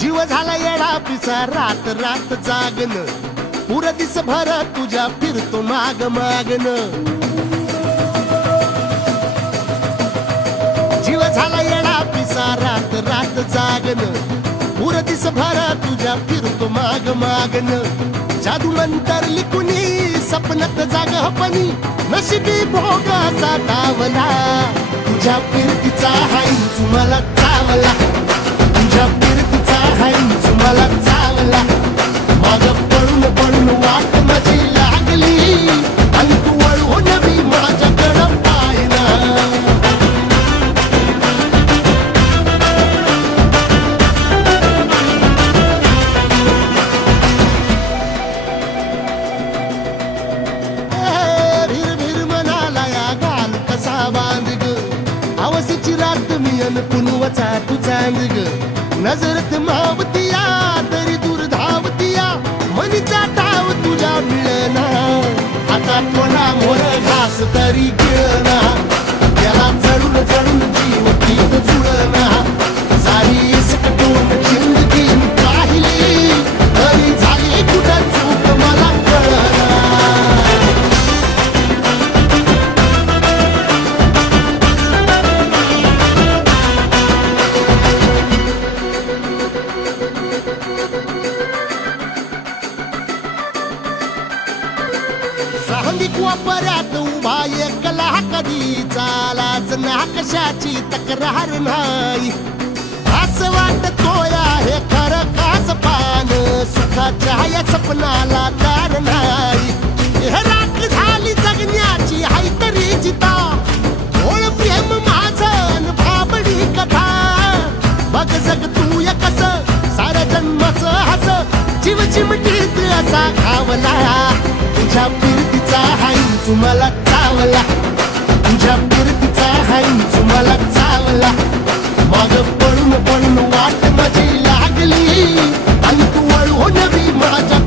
जीव झाला येडा पिसा रात रात जागन पुर दिस भर तुझ्या फिरतो माग मागन जीव झाला येडा पिसा रात रात जागन पुर दिस भर तुझ्या फिरतो माग मागन जादू नंतर लिकुनी सपनात जाग हपनी नशिबी भोगाचा डावला तुझ्या फिरतीचा हाईच मला चावला तुझ्या फिरतीचा हाईच मला चावला माग पडून पडून वाट माझी लागली आणि तू वळून मी माझ्याकडं पाहिना भीर भीर मनाला या घाल कसा बांध ग आवसीची रात मी अन पुनवचा तू चांद ग नजरत मावतिया तरी दूर धावतिया मनीचा टाव तुझ्या मिळना हातात थोडा मोर घास तरी गिळना त्याला चढून चढून जीव गीत जुळना सारी इसकटून जिंदगी पाहिली तरी झाली कुठं चूक मला कळना सांगिक वापऱ्यात उभा एकला कधी चालाच ना कशाची तक्रार नाही असं वाटतोय हे खरं काच पान सुखाच्या या सपनाला दार नाही हे राख झाली जगण्याची हाय तरी जिता ओळ प्रेम माझं भाबडी कथा बघ जग तू या कस साऱ्या जन्माचं हस जीव चिमटीत असा खावला तुझ्या फिरतीचा हाईच मला चावला तुझ्या फिरतीचा हाईच मला चावला माग पडून पडून वाट माझी लागली आणि तू वळून मी माझ्या